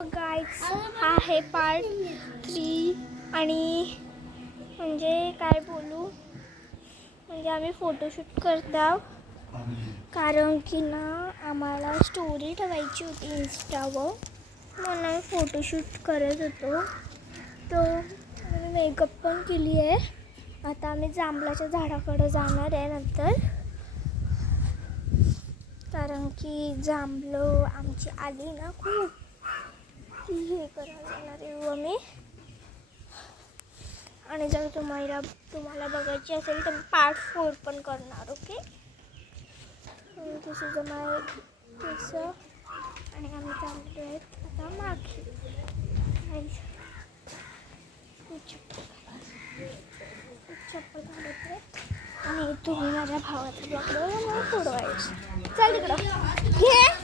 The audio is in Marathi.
गाईज हा आहे पार्ट 3 आणि म्हणजे काय बोलू म्हणजे आम्ही फोटोशूट करतो कारण की ना आम्हाला स्टोरी ठेवायची होती इंस्टावर म्हणून आम्ही फोटोशूट करत होतो. तो आम्ही मेकअप पण केली आहे. आता आम्ही जांभळाच्या झाडाकडे जाणार आहे नंतर कारण की जांभळं आमची आली ना खूप ती हे करायला जाणार आहे आम्ही. आणि जर तुम्हाला बघायची असेल तर पार्ट 4 पण करणार. ओके दिस इज माय केस आणि आम्ही चाललो आहे आता मागे. चप्पल घालत आहे आणि तुम्ही माझ्या भावाचा ब्लॉग मला फोडवायचं. चल तिकडं घे.